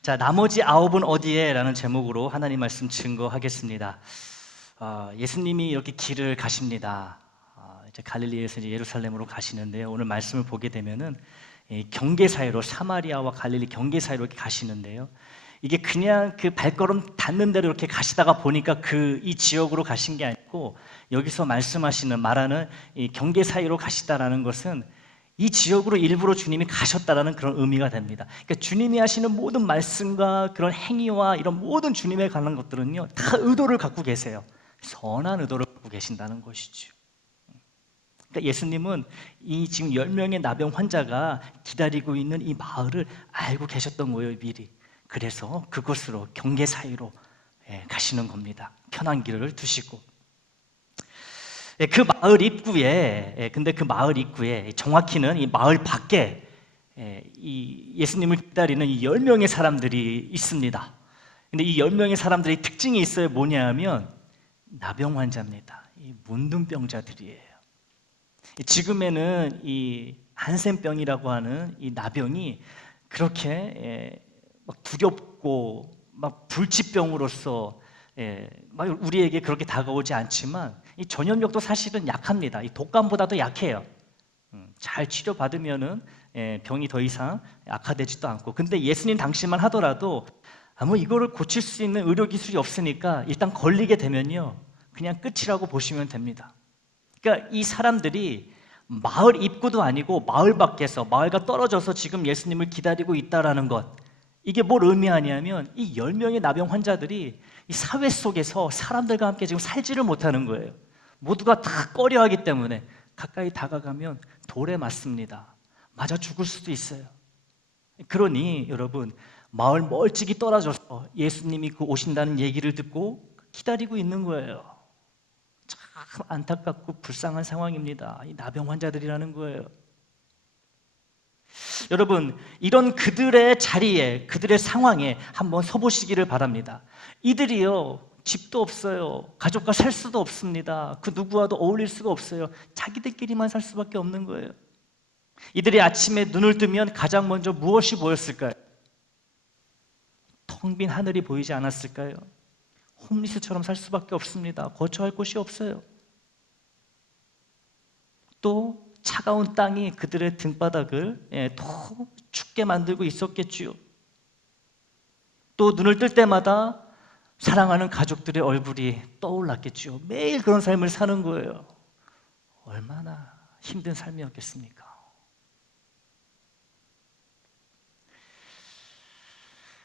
자, 나머지 9은 어디에? 라는 제목으로 하나님 말씀 증거하겠습니다. 예수님이 이렇게 길을 가십니다. 이제 갈릴리에서 이제 예루살렘으로 가시는데요. 오늘 말씀을 보게 되면은 경계 사이로, 사마리아와 갈릴리 경계 사이로 이렇게 가시는데요. 이게 그냥 그 발걸음 닿는 대로 이렇게 가시다가 보니까 이 지역으로 가신 게 아니고, 여기서 말하는 이 경계 사이로 가시다라는 것은 이 지역으로 일부러 주님이 가셨다라는 그런 의미가 됩니다. 그러니까 주님이 하시는 모든 말씀과 그런 행위와 이런 모든 주님에 관한 것들은요, 다 의도를 갖고 계세요. 선한 의도를 갖고 계신다는 것이죠. 그러니까 예수님은 이 지금 10명의 나병 환자가 기다리고 있는 이 마을을 알고 계셨던 거예요, 미리. 그래서 그곳으로, 경계 사이로 가시는 겁니다. 편한 길을 두시고. 그 마을 입구에, 근데 그 마을 입구에, 정확히는 이 마을 밖에 이 예수님을 기다리는 이 10명의 사람들이 있습니다. 근데 이 10명의 사람들의 특징이 있어요. 뭐냐 하면 나병 환자입니다. 이 문둥병자들이에요. 지금에는 이 한센병이라고 하는 이 나병이 그렇게 막 두렵고 막 불치병으로서 막 우리에게 그렇게 다가오지 않지만, 이 전염력도 사실은 약합니다. 이 독감보다도 약해요. 잘 치료받으면은 병이 더 이상 악화되지도 않고. 근데 예수님 당시만 하더라도 이거를 고칠 수 있는 의료 기술이 없으니까 일단 걸리게 되면요, 그냥 끝이라고 보시면 됩니다. 그러니까 이 사람들이 마을 입구도 아니고 마을 밖에서, 마을과 떨어져서 지금 예수님을 기다리고 있다라는 것, 이게 뭘 의미하냐면 이 10명의 나병 환자들이 이 사회 속에서 사람들과 함께 지금 살지를 못하는 거예요. 모두가 다 꺼려하기 때문에 가까이 다가가면 돌에 맞습니다. 맞아 죽을 수도 있어요. 그러니 여러분, 마을 멀찍이 떨어져서 예수님이 오신다는 얘기를 듣고 기다리고 있는 거예요. 참 안타깝고 불쌍한 상황입니다. 이 나병 환자들이라는 거예요. 여러분, 이런 그들의 자리에, 그들의 상황에 한번 서보시기를 바랍니다. 이들이요, 집도 없어요. 가족과 살 수도 없습니다. 그 누구와도 어울릴 수가 없어요. 자기들끼리만 살 수밖에 없는 거예요. 이들이 아침에 눈을 뜨면 가장 먼저 무엇이 보였을까요? 텅 빈 하늘이 보이지 않았을까요? 홈리스처럼 살 수밖에 없습니다. 거처할 곳이 없어요. 또 차가운 땅이 그들의 등바닥을 더 춥게 만들고 있었겠지요. 또 눈을 뜰 때마다 사랑하는 가족들의 얼굴이 떠올랐겠죠. 매일 그런 삶을 사는 거예요. 얼마나 힘든 삶이었겠습니까?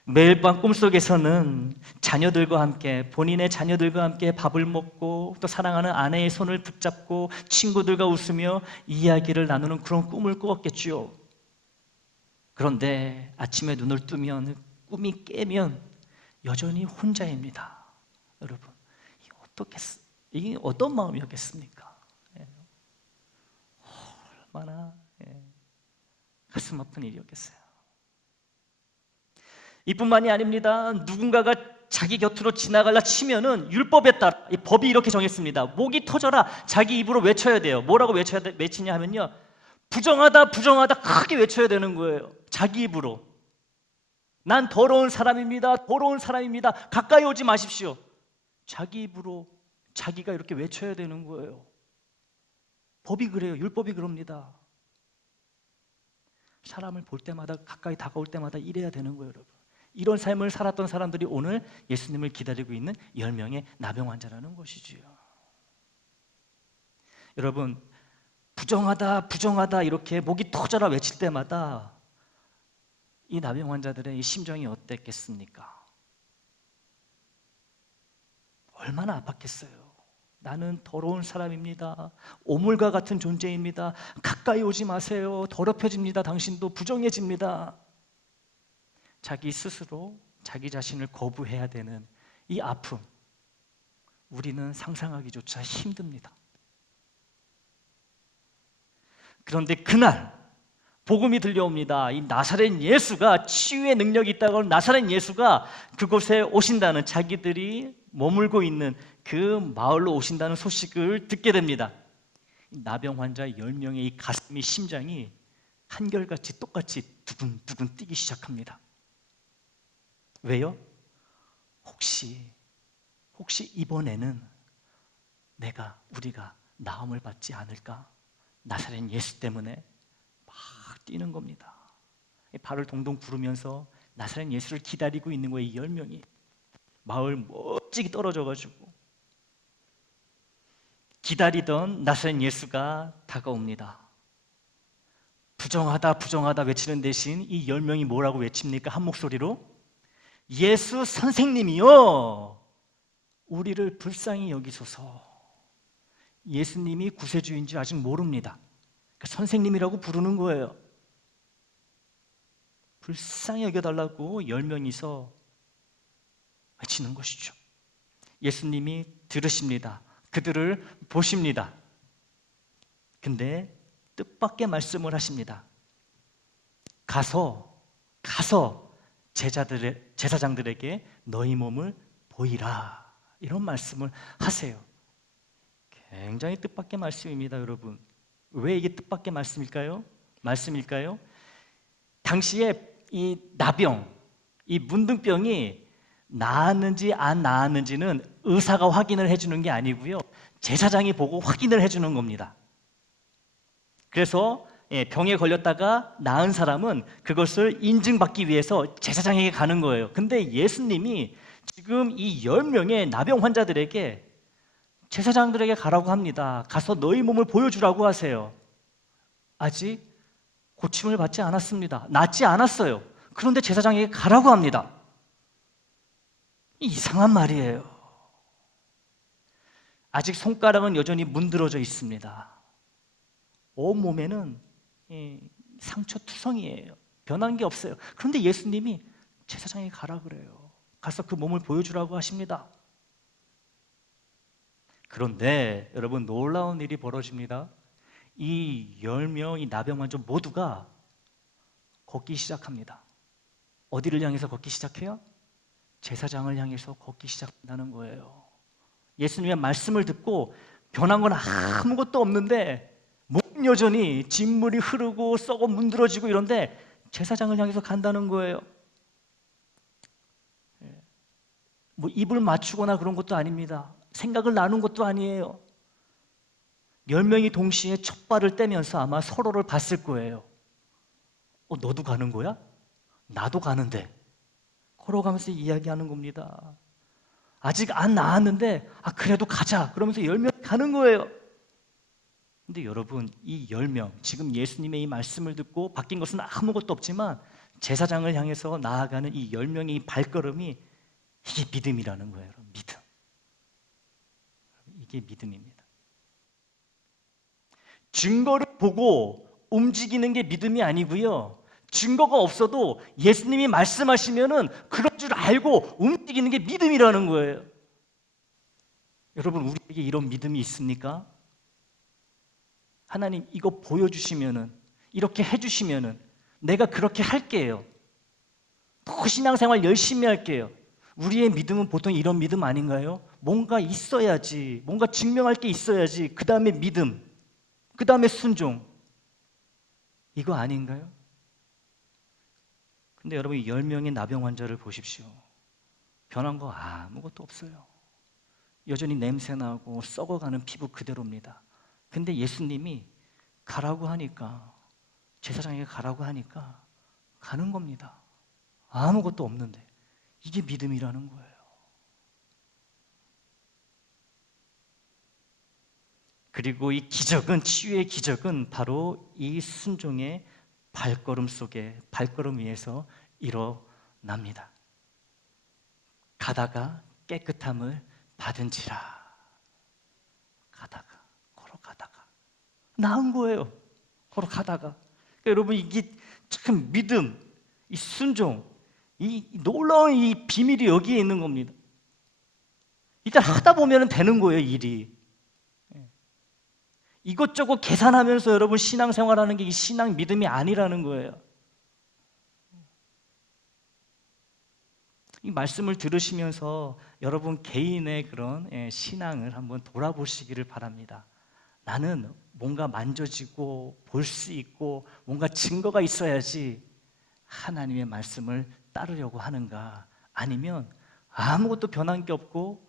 매일 밤 꿈속에서는 자녀들과 함께, 본인의 자녀들과 함께 밥을 먹고, 또 사랑하는 아내의 손을 붙잡고 친구들과 웃으며 이야기를 나누는 그런 꿈을 꾸었겠죠. 그런데 아침에 눈을 뜨면, 꿈이 깨면 여전히 혼자입니다. 여러분, 이게 어떤 마음이었겠습니까? 얼마나 가슴 아픈 일이었겠어요. 이뿐만이 아닙니다. 누군가가 자기 곁으로 지나갈라 치면은 율법에 따라, 이 법이 이렇게 정했습니다. 목이 터져라, 자기 입으로 외쳐야 돼요. 뭐라고 외치냐 하면요, 부정하다, 부정하다 크게 외쳐야 되는 거예요. 자기 입으로. 난 더러운 사람입니다, 더러운 사람입니다, 가까이 오지 마십시오. 자기 입으로 자기가 이렇게 외쳐야 되는 거예요. 법이 그래요. 율법이 그럽니다. 사람을 볼 때마다, 가까이 다가올 때마다 이래야 되는 거예요, 여러분. 이런 삶을 살았던 사람들이 오늘 예수님을 기다리고 있는 10명의 나병 환자라는 것이지요. 여러분, 부정하다, 부정하다 이렇게 목이 터져라 외칠 때마다 이 나병 환자들의 이 심정이 어땠겠습니까? 얼마나 아팠겠어요. 나는 더러운 사람입니다. 오물과 같은 존재입니다. 가까이 오지 마세요. 더럽혀집니다. 당신도 부정해집니다. 자기 스스로 자기 자신을 거부해야 되는 이 아픔, 우리는 상상하기조차 힘듭니다. 그런데 그날 복음이 들려옵니다. 이 나사렛 예수가, 치유의 능력이 있다고 하는 나사렛 예수가 그곳에 오신다는, 자기들이 머물고 있는 그 마을로 오신다는 소식을 듣게 됩니다. 나병 환자 10명의 이 가슴이, 심장이 한결같이 똑같이 두근두근 뛰기 시작합니다. 왜요? 혹시 이번에는 우리가 나음을 받지 않을까? 나사렛 예수 때문에 막 뛰는 겁니다. 발을 동동 구르면서 나사렛 예수를 기다리고 있는 거예요. 이 10명이 마을 멋지게 떨어져가지고 기다리던 나사렛 예수가 다가옵니다. 부정하다 부정하다 외치는 대신 이 10명이 뭐라고 외칩니까? 한 목소리로 예수 선생님이요 우리를 불쌍히 여기소서. 예수님이 구세주인지 아직 모릅니다. 그러니까 선생님이라고 부르는 거예요. 불쌍히 여겨달라고 10명이서 외치는 것이죠. 예수님이 들으십니다. 그들을 보십니다. 근데 뜻밖의 말씀을 하십니다. 가서 제사장들에게 너희 몸을 보이라. 이런 말씀을 하세요. 굉장히 뜻밖의 말씀입니다, 여러분. 왜 이게 뜻밖의 말씀일까요? 당시에 이 나병, 이 문둥병이 나았는지 안 나았는지는 의사가 확인을 해주는 게 아니고요, 제사장이 보고 확인을 해주는 겁니다. 그래서 병에 걸렸다가 나은 사람은 그것을 인증받기 위해서 제사장에게 가는 거예요. 근데 예수님이 지금 이 10명의 나병 환자들에게 제사장들에게 가라고 합니다. 가서 너희 몸을 보여주라고 하세요. 아직 고침을 받지 않았습니다. 낫지 않았어요. 그런데 제사장에게 가라고 합니다. 이상한 말이에요. 아직 손가락은 여전히 문드러져 있습니다. 온몸에는 상처투성이에요. 변한 게 없어요. 그런데 예수님이 제사장에게 가라 그래요. 가서 그 몸을 보여주라고 하십니다. 그런데 여러분, 놀라운 일이 벌어집니다. 이 10명의 나병 환자 모두가 걷기 시작합니다. 어디를 향해서 걷기 시작해요? 제사장을 향해서 걷기 시작한다는 거예요. 예수님의 말씀을 듣고 변한 건 아무것도 없는데 몸 여전히 진물이 흐르고 썩어 문드러지고 이런데 제사장을 향해서 간다는 거예요. 뭐 입을 맞추거나 그런 것도 아닙니다. 생각을 나눈 것도 아니에요. 10명이 동시에 첫 발을 떼면서 아마 서로를 봤을 거예요. 너도 가는 거야? 나도 가는데. 걸어가면서 이야기하는 겁니다. 아직 안 나았는데 그래도 가자. 그러면서 10명이 가는 거예요. 근데 여러분, 이 10명, 지금 예수님의 이 말씀을 듣고 바뀐 것은 아무것도 없지만 제사장을 향해서 나아가는 이 10명의 이 발걸음이, 이게 믿음이라는 거예요. 여러분. 믿음. 이게 믿음입니다. 증거를 보고 움직이는 게 믿음이 아니고요, 증거가 없어도 예수님이 말씀하시면은 그런 줄 알고 움직이는 게 믿음이라는 거예요. 여러분, 우리에게 이런 믿음이 있습니까? 하나님 이거 보여주시면은, 이렇게 해주시면은 내가 그렇게 할게요. 더 신앙생활 열심히 할게요. 우리의 믿음은 보통 이런 믿음 아닌가요? 뭔가 있어야지, 뭔가 증명할 게 있어야지, 그 다음에 믿음, 그 다음에 순종, 이거 아닌가요? 근데 여러분, 10명의 나병 환자를 보십시오. 변한 거 아무것도 없어요. 여전히 냄새나고 썩어가는 피부 그대로입니다. 근데 예수님이 가라고 하니까, 제사장에게 가라고 하니까 가는 겁니다. 아무것도 없는데. 이게 믿음이라는 거예요. 그리고 이 기적은, 치유의 기적은 바로 이 순종의 발걸음 속에, 발걸음 위에서 일어납니다. 가다가 깨끗함을 받은지라. 걸어가다가 나은 거예요. 걸어가다가. 그러니까 여러분, 이게 참 믿음, 이 순종, 이 놀라운 이 비밀이 여기에 있는 겁니다. 일단 하다 보면 되는 거예요, 일이. 이것저것 계산하면서 여러분 신앙생활하는 게 이 신앙 믿음이 아니라는 거예요. 이 말씀을 들으시면서 여러분 개인의 그런 신앙을 한번 돌아보시기를 바랍니다. 나는 뭔가 만져지고 볼 수 있고 뭔가 증거가 있어야지 하나님의 말씀을 따르려고 하는가, 아니면 아무것도 변한 게 없고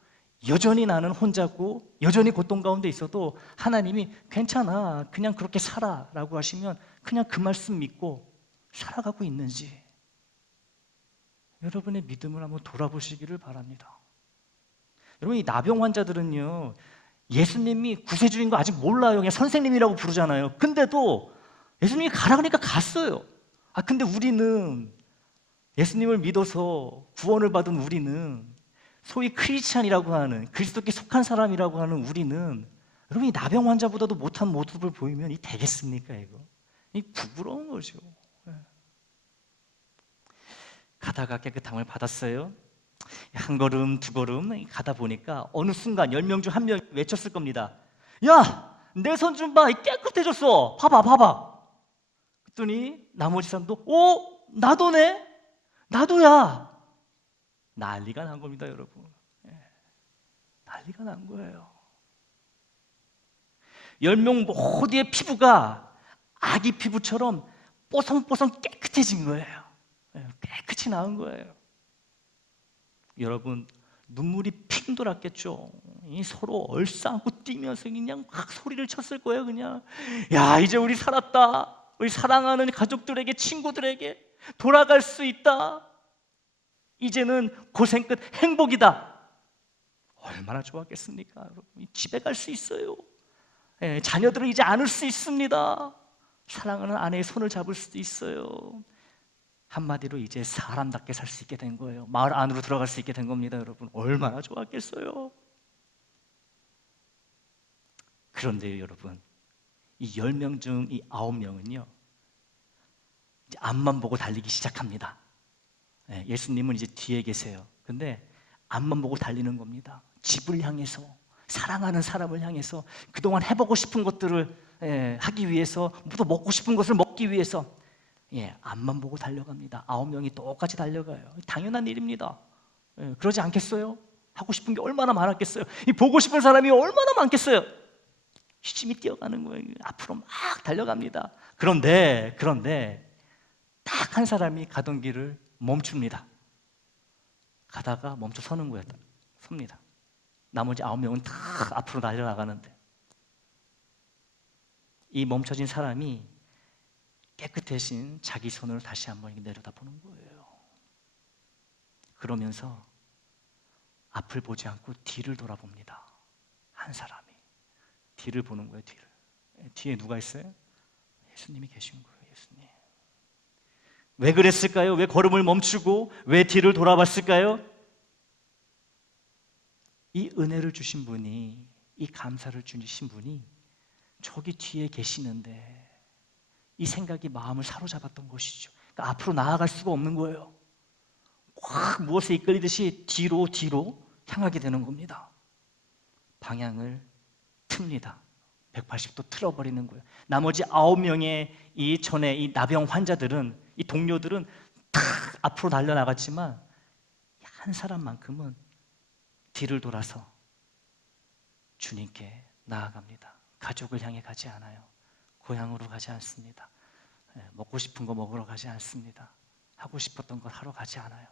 여전히 나는 혼자고 여전히 고통 가운데 있어도 하나님이 괜찮아, 그냥 그렇게 살아 라고 하시면 그냥 그 말씀 믿고 살아가고 있는지 여러분의 믿음을 한번 돌아보시기를 바랍니다. 여러분, 이 나병 환자들은요, 예수님이 구세주인 거 아직 몰라요. 그냥 선생님이라고 부르잖아요. 근데도 예수님이 가라 그러니까 갔어요. 근데 우리는 예수님을 믿어서 구원을 받은 우리는, 소위 크리스찬이라고 하는, 그리스도께 속한 사람이라고 하는 우리는, 여러분, 이 나병 환자보다도 못한 모습을 보이면 이 되겠습니까? 이 부끄러운 거죠. 가다가 깨끗함을 받았어요. 한 걸음 두 걸음 가다 보니까 어느 순간 10명 중 한 명이 외쳤을 겁니다. 야, 내 손 좀 봐, 깨끗해졌어. 봐봐. 그랬더니 나머지 사람도 나도네, 나도야. 난리가 난 겁니다, 여러분. 난리가 난 거예요. 10명 모두의 피부가 아기 피부처럼 뽀송뽀송 깨끗해진 거예요. 깨끗이 나은 거예요. 여러분, 눈물이 핑 돌았겠죠. 서로 얼싸안고 뛰면서 그냥 막 소리를 쳤을 거예요. 그냥, 야, 이제 우리 살았다. 우리 사랑하는 가족들에게, 친구들에게 돌아갈 수 있다. 이제는 고생 끝 행복이다. 얼마나 좋았겠습니까? 여러분, 집에 갈 수 있어요. 자녀들은 이제 안을 수 있습니다. 사랑하는 아내의 손을 잡을 수도 있어요. 한마디로 이제 사람답게 살 수 있게 된 거예요. 마을 안으로 들어갈 수 있게 된 겁니다, 여러분. 얼마나 좋았겠어요. 그런데요, 여러분, 이 10명 중 이 9명은요 이제 앞만 보고 달리기 시작합니다. 예수님은 이제 뒤에 계세요. 근데 앞만 보고 달리는 겁니다. 집을 향해서, 사랑하는 사람을 향해서, 그동안 해보고 싶은 것들을 하기 위해서, 또 먹고 싶은 것을 먹기 위해서 앞만 보고 달려갑니다. 9명이 똑같이 달려가요. 당연한 일입니다. 그러지 않겠어요? 하고 싶은 게 얼마나 많았겠어요? 이 보고 싶은 사람이 얼마나 많겠어요? 열심히 뛰어가는 거예요. 앞으로 막 달려갑니다. 그런데 딱 한 사람이 가던 길을 멈춥니다. 가다가 멈춰 서는 거예요. 섭니다. 나머지 9명은 다 앞으로 달려나가는데, 이 멈춰진 사람이 깨끗해진 자기 손을 다시 한번 내려다보는 거예요. 그러면서 앞을 보지 않고 뒤를 돌아봅니다. 한 사람이 뒤를 보는 거예요. 뒤에 누가 있어요? 예수님이 계신 거예요. 예수님. 왜 그랬을까요? 왜 걸음을 멈추고 왜 뒤를 돌아봤을까요? 이 은혜를 주신 분이, 이 감사를 주신 분이 저기 뒤에 계시는데 이 생각이 마음을 사로잡았던 것이죠. 그러니까 앞으로 나아갈 수가 없는 거예요. 확 무엇에 이끌리듯이 뒤로 향하게 되는 겁니다. 방향을 틉니다. 180도 틀어버리는 거예요. 나머지 9명의 이 전에 이 나병 환자들은, 이 동료들은 다 앞으로 달려나갔지만 한 사람만큼은 뒤를 돌아서 주님께 나아갑니다. 가족을 향해 가지 않아요. 고향으로 가지 않습니다. 먹고 싶은 거 먹으러 가지 않습니다. 하고 싶었던 걸 하러 가지 않아요.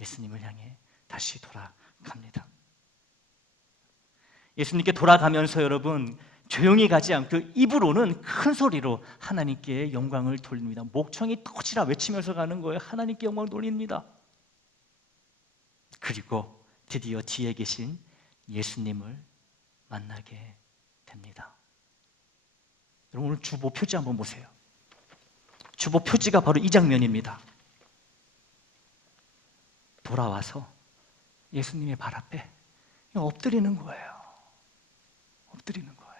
예수님을 향해 다시 돌아갑니다. 예수님께 돌아가면서 여러분, 조용히 가지 않고 입으로는 큰 소리로 하나님께 영광을 돌립니다. 목청이 터지라 외치면서 가는 거예요. 하나님께 영광을 돌립니다. 그리고 드디어 뒤에 계신 예수님을 만나게 됩니다. 여러분, 오늘 주보 표지 한번 보세요. 주보 표지가 바로 이 장면입니다. 돌아와서 예수님의 발 앞에 엎드리는 거예요. 엎드리는 거예요.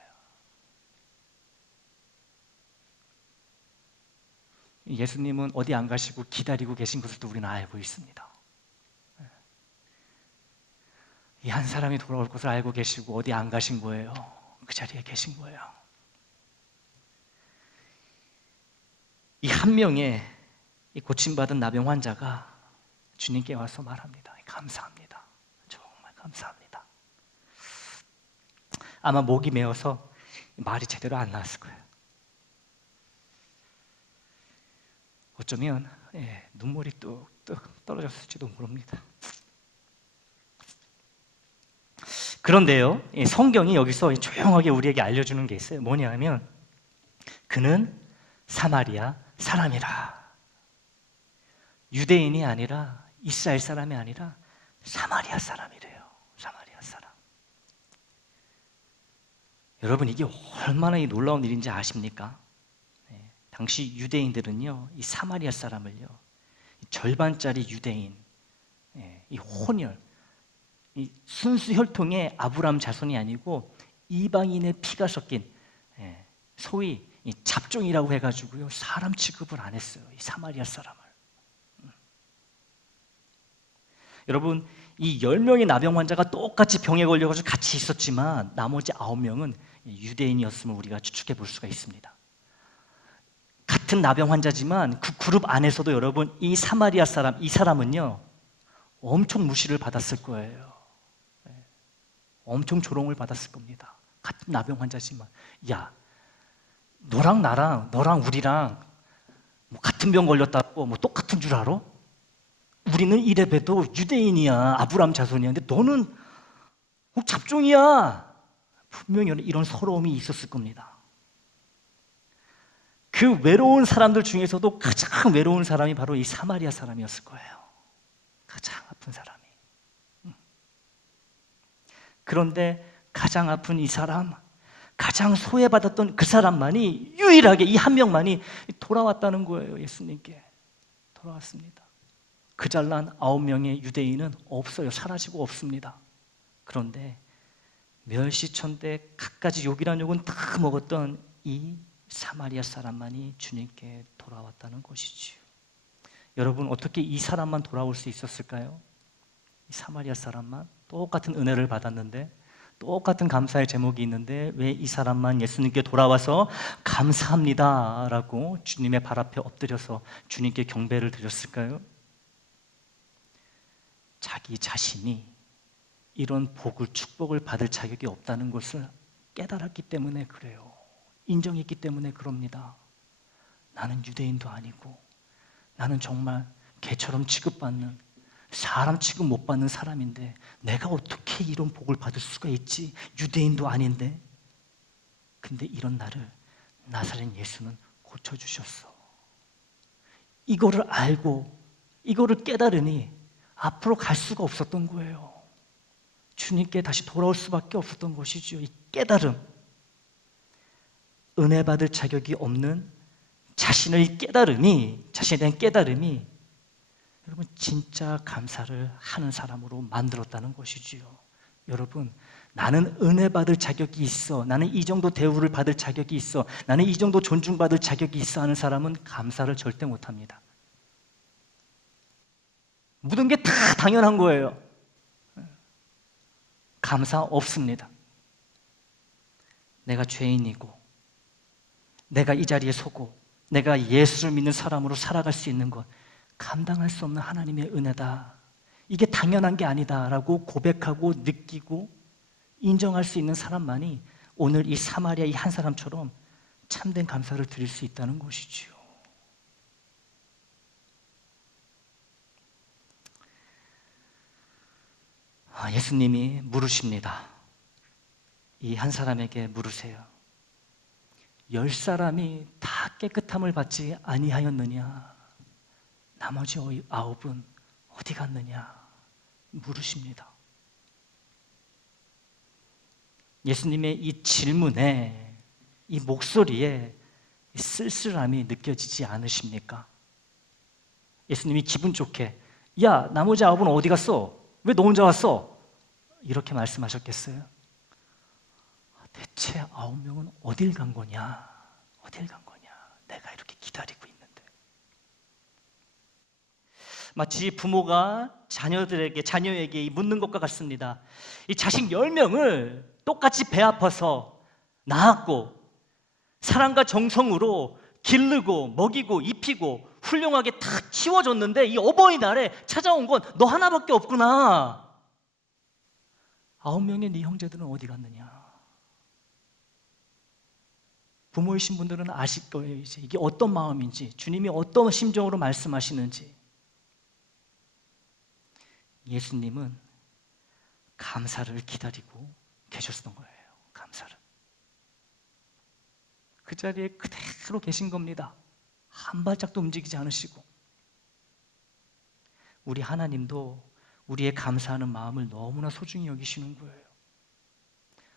예수님은 어디 안 가시고 기다리고 계신 것을 우리는 알고 있습니다. 이 한 사람이 돌아올 것을 알고 계시고 어디 안 가신 거예요. 그 자리에 계신 거예요. 이 한 명의 이 고침받은 나병 환자가 주님께 와서 말합니다. 감사합니다. 정말 감사합니다. 아마 목이 메어서 말이 제대로 안 나왔을 거예요. 어쩌면 눈물이 뚝뚝 떨어졌을지도 모릅니다. 그런데요, 성경이 여기서 조용하게 우리에게 알려주는 게 있어요. 뭐냐 하면 그는 사마리아 사람이라. 유대인이 아니라 이스라엘 사람이 아니라 사마리아 사람이래요. 사마리아 사람. 여러분, 이게 얼마나 놀라운 일인지 아십니까? 당시 유대인들은요, 이 사마리아 사람을요, 이 절반짜리 유대인, 이 혼혈, 이 순수 혈통의 아브라함 자손이 아니고 이방인의 피가 섞인, 소위 이 잡종이라고 해가지고요, 사람 취급을 안 했어요. 이 사마리아 사람을. 여러분, 이 10명의 나병 환자가 똑같이 병에 걸려가지고 같이 있었지만 나머지 9명은 유대인이었음을 우리가 추측해 볼 수가 있습니다. 같은 나병 환자지만 그 그룹 안에서도 여러분, 이 사마리아 사람, 이 사람은요, 엄청 무시를 받았을 거예요. 엄청 조롱을 받았을 겁니다. 같은 나병 환자지만, 야, 너랑 나랑, 너랑 우리랑 뭐 같은 병 걸렸다고 뭐 똑같은 줄 알아? 우리는 이래봬도 유대인이야, 아브라함 자손이야. 근데 너는 잡종이야. 분명히 이런 서러움이 있었을 겁니다. 그 외로운 사람들 중에서도 가장 외로운 사람이 바로 이 사마리아 사람이었을 거예요. 가장 아픈 사람이. 그런데 가장 아픈 이 사람, 가장 소외받았던 그 사람만이 유일하게, 이 한 명만이 돌아왔다는 거예요. 예수님께 돌아왔습니다. 그 잘난 9명의 유대인은 없어요. 사라지고 없습니다. 그런데 멸시천대 갖가지 욕이란 욕은 다 먹었던 이 사마리아 사람만이 주님께 돌아왔다는 것이지요. 여러분, 어떻게 이 사람만 돌아올 수 있었을까요? 이 사마리아 사람만 똑같은 은혜를 받았는데, 똑같은 감사의 제목이 있는데 왜 이 사람만 예수님께 돌아와서 감사합니다 라고 주님의 발 앞에 엎드려서 주님께 경배를 드렸을까요? 자기 자신이 이런 복을, 축복을 받을 자격이 없다는 것을 깨달았기 때문에 그래요. 인정했기 때문에 그럽니다. 나는 유대인도 아니고, 나는 정말 개처럼 취급받는, 사람 취급 못 받는 사람인데 내가 어떻게 이런 복을 받을 수가 있지? 유대인도 아닌데. 근데 이런 나를 나사렛 예수는 고쳐주셨어. 이거를 알고 이거를 깨달으니 앞으로 갈 수가 없었던 거예요. 주님께 다시 돌아올 수밖에 없었던 것이죠. 이 깨달음, 은혜 받을 자격이 없는 자신의 깨달음이, 자신에 대한 깨달음이 여러분 진짜 감사를 하는 사람으로 만들었다는 것이지요. 여러분, 나는 은혜 받을 자격이 있어, 나는 이 정도 대우를 받을 자격이 있어, 나는 이 정도 존중받을 자격이 있어 하는 사람은 감사를 절대 못합니다. 모든 게 다 당연한 거예요. 감사 없습니다. 내가 죄인이고, 내가 이 자리에 서고, 내가 예수를 믿는 사람으로 살아갈 수 있는 것, 감당할 수 없는 하나님의 은혜다. 이게 당연한 게 아니다라고 고백하고 느끼고 인정할 수 있는 사람만이 오늘 이 사마리아 이 한 사람처럼 참된 감사를 드릴 수 있다는 것이지요. 예수님이 물으십니다. 이 한 사람에게 물으세요. 10사람이 다 깨끗함을 받지 아니하였느냐? 나머지 9은 어디 갔느냐? 물으십니다. 예수님의 이 질문에, 이 목소리에 쓸쓸함이 느껴지지 않으십니까? 예수님이 기분 좋게, 야, 나머지 9은 어디 갔어? 왜 너 혼자 왔어? 이렇게 말씀하셨겠어요? 대체 9명은 어딜 간 거냐? 어딜 간 거냐? 내가 이렇게 기다리고 있는데. 마치 부모가 자녀에게 묻는 것과 같습니다. 이 자식 10명을 똑같이 배 아파서 낳았고, 사랑과 정성으로 기르고 먹이고 입히고 훌륭하게 다 키워줬는데 이 어버이날에 찾아온 건 너 하나밖에 없구나. 9명의 네 형제들은 어디 갔느냐? 부모이신 분들은 아실 거예요. 이제 이게 어떤 마음인지, 주님이 어떤 심정으로 말씀하시는지. 예수님은 감사를 기다리고 계셨던 거예요. 감사를. 그 자리에 그대로 계신 겁니다. 한 발짝도 움직이지 않으시고. 우리 하나님도 우리의 감사하는 마음을 너무나 소중히 여기시는 거예요.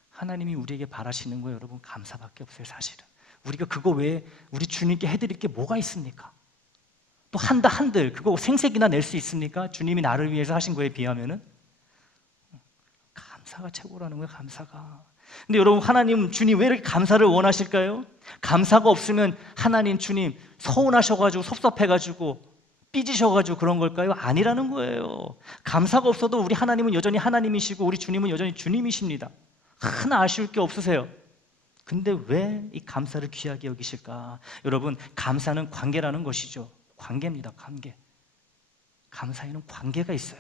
하나님이 우리에게 바라시는 거예요, 여러분. 감사밖에 없어요, 사실은. 우리가 그거 외에 우리 주님께 해드릴 게 뭐가 있습니까? 또 한들 그거 생색이나 낼 수 있습니까? 주님이 나를 위해서 하신 거에 비하면은 감사가 최고라는 거예요. 감사가. 근데 여러분, 하나님, 주님 왜 이렇게 감사를 원하실까요? 감사가 없으면 하나님, 주님 서운하셔가지고 섭섭해가지고 삐지셔가지고 그런 걸까요? 아니라는 거예요. 감사가 없어도 우리 하나님은 여전히 하나님이시고 우리 주님은 여전히 주님이십니다. 하나 아쉬울 게 없으세요. 근데 왜 이 감사를 귀하게 여기실까? 여러분, 감사는 관계라는 것이죠. 관계입니다. 관계. 감사에는 관계가 있어요.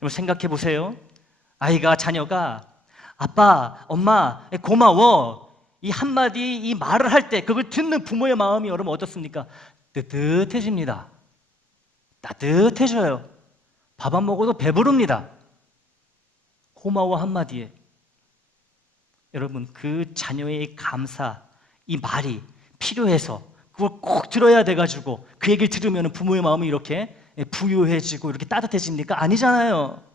여러분, 생각해 보세요. 자녀가 아빠, 엄마 고마워, 이 한마디 이 말을 할 때 그걸 듣는 부모의 마음이 여러분 어떻습니까? 뜨뜻해집니다. 따뜻해져요. 밥 안 먹어도 배부릅니다. 고마워 한마디에. 여러분, 그 자녀의 감사, 이 말이 필요해서 그걸 꼭 들어야 돼가지고 그 얘기를 들으면 부모의 마음이 이렇게 부유해지고 이렇게 따뜻해집니까? 아니잖아요.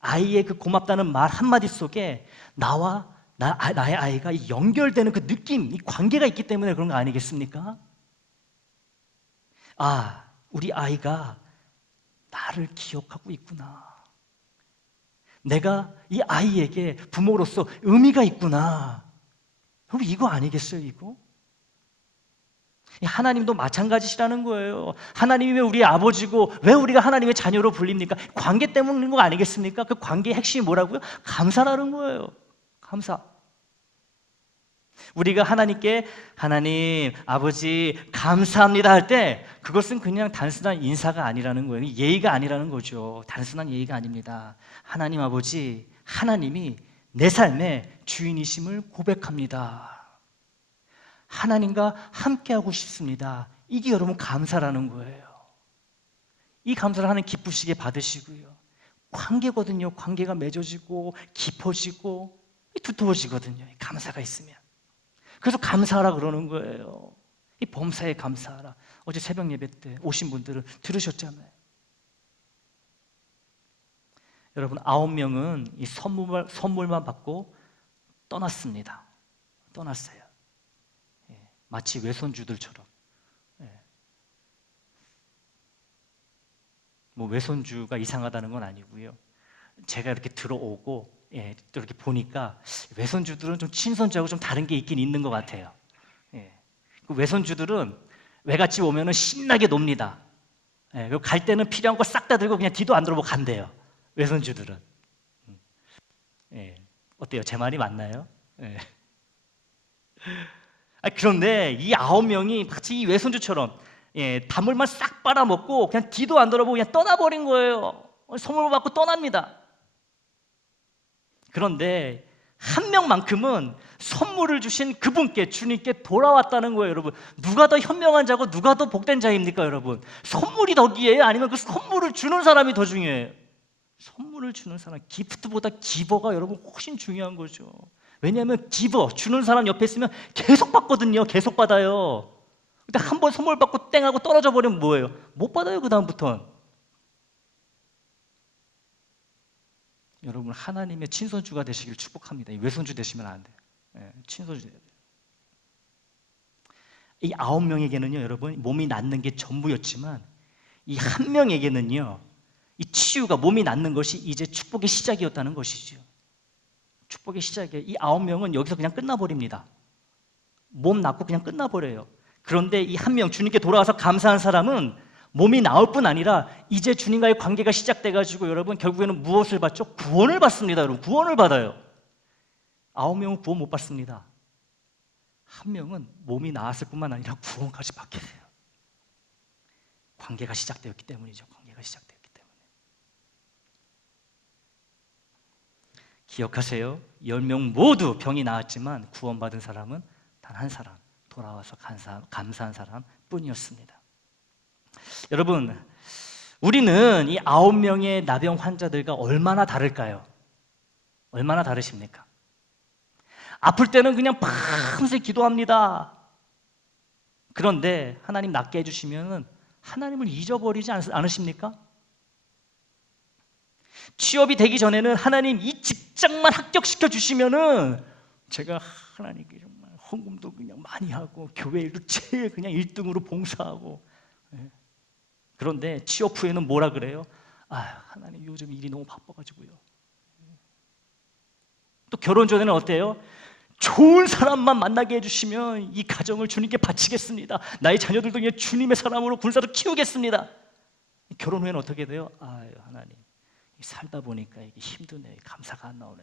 아이의 그 고맙다는 말 한마디 속에 나의 아이가 연결되는 그 느낌, 이 관계가 있기 때문에 그런 거 아니겠습니까? 우리 아이가 나를 기억하고 있구나. 내가 이 아이에게 부모로서 의미가 있구나. 여러분, 이거 아니겠어요, 이거? 하나님도 마찬가지시라는 거예요. 하나님이 왜 우리의 아버지고 왜 우리가 하나님의 자녀로 불립니까? 관계 때문인 거 아니겠습니까? 그 관계의 핵심이 뭐라고요? 감사라는 거예요. 감사. 우리가 하나님께 하나님, 아버지 감사합니다 할 때 그것은 그냥 단순한 인사가 아니라는 거예요. 예의가 아니라는 거죠. 단순한 예의가 아닙니다. 하나님 아버지, 하나님이 내 삶의 주인이심을 고백합니다. 하나님과 함께하고 싶습니다. 이게 여러분 감사라는 거예요. 이 감사를 하나님 기쁘시게 받으시고요. 관계거든요. 관계가 맺어지고 깊어지고 두터워지거든요. 감사가 있으면. 그래서 감사하라 그러는 거예요. 이 범사에 감사하라. 어제 새벽 예배 때 오신 분들은 들으셨잖아요. 여러분, 9명은 이 선물만 받고 떠났습니다. 떠났어요. 마치 외손주들처럼. 뭐 외손주가 이상하다는 건 아니고요. 제가 이렇게 들어오고 또 이렇게 보니까 외손주들은 좀 친손주하고 좀 다른 게 있긴 있는 것 같아요. 그 외손주들은 외갓집 오면은 신나게 놉니다. 그리고 갈 때는 필요한 거 싹 다 들고 그냥 뒤도 안 돌아보고 간대요. 외손주들은. 어때요? 제 말이 맞나요? 그런데 이 9명이 마치 이 외손주처럼 단물만 싹 빨아먹고 그냥 뒤도 안 돌아보고 그냥 떠나버린 거예요. 선물을 받고 떠납니다. 그런데 한 명만큼은 선물을 주신 그분께, 주님께 돌아왔다는 거예요. 여러분, 누가 더 현명한 자고 누가 더 복된 자입니까? 여러분, 선물이 더 귀해요? 아니면 그 선물을 주는 사람이 더 중요해요? 선물을 주는 사람, 기프트보다 기버가 여러분 훨씬 중요한 거죠. 왜냐하면 기버, 주는 사람 옆에 있으면 계속 받거든요. 계속 받아요. 근데 한 번 선물 받고 땡하고 떨어져 버리면 뭐예요? 못 받아요, 그 다음부터는. 여러분, 하나님의 친손주가 되시길 축복합니다. 외손주 되시면 안 돼요. 친손주 돼야 돼요. 이 9명에게는요, 여러분, 몸이 낫는 게 전부였지만 이 한 명에게는요, 이 치유가, 몸이 낫는 것이 이제 축복의 시작이었다는 것이죠. 축복의 시작이에요. 이 9명은 여기서 그냥 끝나버립니다. 몸 낫고 그냥 끝나버려요. 그런데 이 한 명, 주님께 돌아와서 감사한 사람은 몸이 나을 뿐 아니라 이제 주님과의 관계가 시작돼가지고 여러분 결국에는 무엇을 받죠? 구원을 받습니다. 여러분, 구원을 받아요. 9명은 구원 못 받습니다. 한 명은 몸이 나았을 뿐만 아니라 구원까지 받게 돼요. 관계가 시작되었기 때문이죠. 관계가 시작되었기 때문에. 기억하세요. 10명 모두 병이 나았지만 구원받은 사람은 단 한 사람, 돌아와서 감사한 사람 뿐이었습니다. 여러분, 우리는 이 9명의 나병 환자들과 얼마나 다를까요? 얼마나 다르십니까? 아플 때는 그냥 밤새 기도합니다. 그런데 하나님 낫게 해주시면 하나님을 잊어버리지 않으십니까? 취업이 되기 전에는 하나님 이 직장만 합격시켜 주시면은 제가 하나님께 정말 헌금도 그냥 많이 하고 교회 일도 제일 그냥 1등으로 봉사하고. 그런데 취업 후에는 뭐라 그래요? 하나님 요즘 일이 너무 바빠가지고요. 또 결혼 전에는 어때요? 좋은 사람만 만나게 해주시면 이 가정을 주님께 바치겠습니다. 나의 자녀들도 그냥 주님의 사람으로 군사로 키우겠습니다. 결혼 후에는 어떻게 돼요? 하나님 살다 보니까 이게 힘드네. 감사가 안 나오네.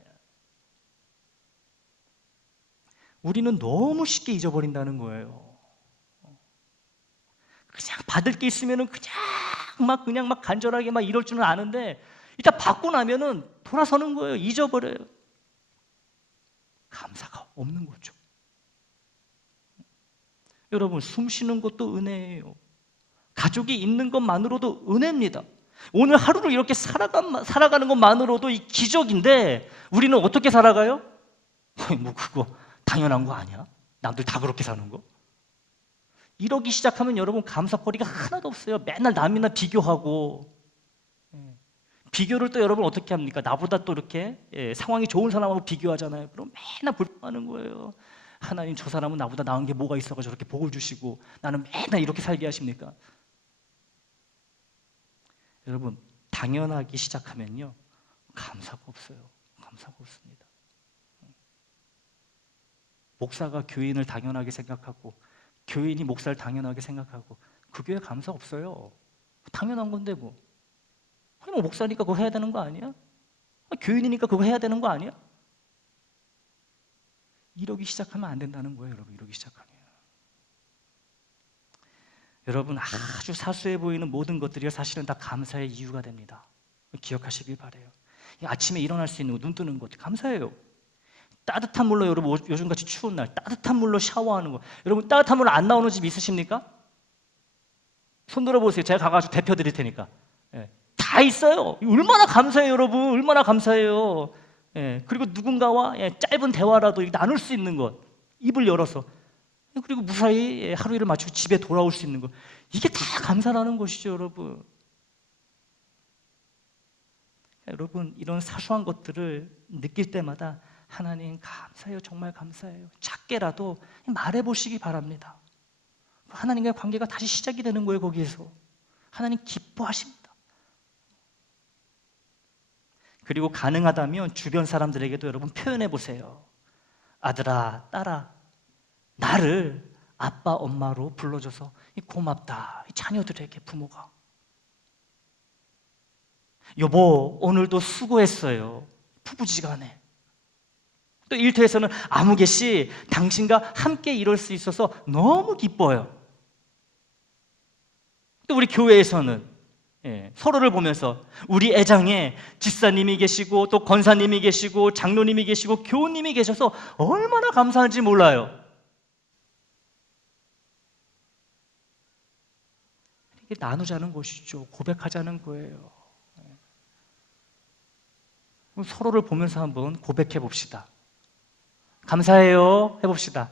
우리는 너무 쉽게 잊어버린다는 거예요. 그냥 받을 게 있으면은 그냥 막 간절하게 막 이럴 줄은 아는데 일단 받고 나면은 돌아서는 거예요. 잊어버려요. 감사가 없는 거죠. 여러분, 숨 쉬는 것도 은혜예요. 가족이 있는 것만으로도 은혜입니다. 오늘 하루를 이렇게 살아가는 것만으로도 이 기적인데 우리는 어떻게 살아가요? 뭐 그거 당연한 거 아니야? 남들 다 그렇게 사는 거? 이러기 시작하면 여러분 감사거리가 하나도 없어요. 맨날 남이나 비교하고. 비교를 또 여러분 어떻게 합니까? 나보다 또 이렇게 상황이 좋은 사람하고 비교하잖아요. 그럼 맨날 불평하는 거예요. 하나님, 저 사람은 나보다 나은 게 뭐가 있어서 저렇게 복을 주시고 나는 맨날 이렇게 살게 하십니까? 여러분, 당연하기 시작하면요 감사가 없어요. 감사가 없습니다. 목사가 교인을 당연하게 생각하고 교인이 목사를 당연하게 생각하고 그 교회 감사 없어요. 당연한 건데 뭐. 아니 뭐 목사니까 그거 해야 되는 거 아니야? 교인이니까 그거 해야 되는 거 아니야? 이러기 시작하면 안 된다는 거예요. 여러분, 이러기 시작하면. 여러분, 아주 사소해 보이는 모든 것들이 사실은 다 감사의 이유가 됩니다. 기억하시길 바라요. 아침에 일어날 수 있는 거, 눈 뜨는 것 감사해요. 따뜻한 물로, 여러분 요즘같이 추운 날 따뜻한 물로 샤워하는 거, 여러분 따뜻한 물 안 나오는 집 있으십니까? 손 들어보세요. 제가 가가지고 대표 드릴 테니까. 다 있어요. 얼마나 감사해요, 여러분. 얼마나 감사해요. 그리고 누군가와 짧은 대화라도 나눌 수 있는 것, 입을 열어서, 그리고 무사히 하루 일을 마치고 집에 돌아올 수 있는 것, 이게 다 감사라는 것이죠, 여러분. 여러분, 이런 사소한 것들을 느낄 때마다 하나님 감사해요, 정말 감사해요. 작게라도 말해보시기 바랍니다. 하나님과의 관계가 다시 시작이 되는 거예요. 거기에서 하나님 기뻐하십니다. 그리고 가능하다면 주변 사람들에게도 여러분 표현해 보세요. 아들아, 딸아, 나를 아빠, 엄마로 불러줘서 고맙다. 자녀들에게 부모가. 여보, 오늘도 수고했어요. 부부지간에. 또 일터에서는 아무개씨, 당신과 함께 이룰 수 있어서 너무 기뻐요. 또 우리 교회에서는 서로를 보면서 우리 애장에 집사님이 계시고 또 권사님이 계시고 장로님이 계시고 교우님이 계셔서 얼마나 감사한지 몰라요. 이게 나누자는 것이죠. 고백하자는 거예요. 서로를 보면서 한번 고백해 봅시다. 감사해요. 해봅시다.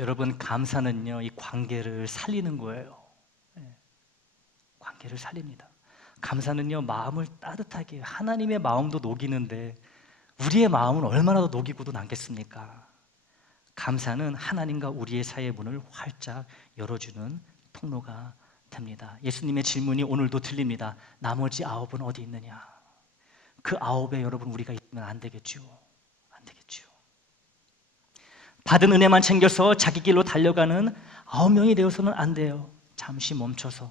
여러분, 감사는요, 이 관계를 살리는 거예요. 관계를 살립니다. 감사는요, 마음을 따뜻하게, 하나님의 마음도 녹이는데 우리의 마음은 얼마나 더 녹이고도 남겠습니까? 감사는 하나님과 우리의 사이의 문을 활짝 열어주는 통로가 됩니다. 예수님의 질문이 오늘도 들립니다. 나머지 9은 어디 있느냐? 그 9에 여러분 우리가 있으면 안 되겠죠. 안 되겠죠. 받은 은혜만 챙겨서 자기 길로 달려가는 9명이 되어서는 안 돼요. 잠시 멈춰서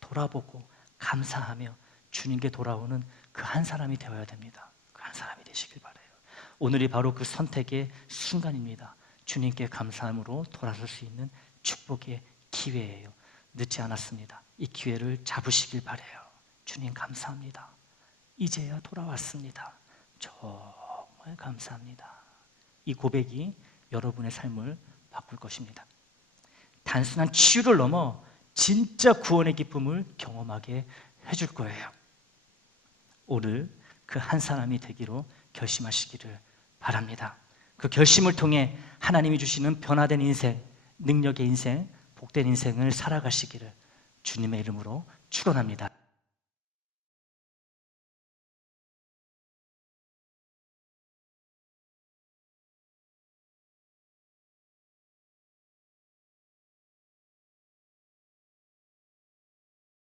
돌아보고 감사하며 주님께 돌아오는 그 한 사람이 되어야 됩니다. 그 한 사람이 되시길 바라요. 오늘이 바로 그 선택의 순간입니다. 주님께 감사함으로 돌아설 수 있는 축복의 기회예요. 늦지 않았습니다. 이 기회를 잡으시길 바래요. 주님 감사합니다. 이제야 돌아왔습니다. 정말 감사합니다. 이 고백이 여러분의 삶을 바꿀 것입니다. 단순한 치유를 넘어 진짜 구원의 기쁨을 경험하게 해줄 거예요. 오늘 그 한 사람이 되기로 결심하시기를 바랍니다. 그 결심을 통해 하나님이 주시는 변화된 인생, 능력의 인생, 복된 인생을 살아가시기를 주님의 이름으로 축원합니다.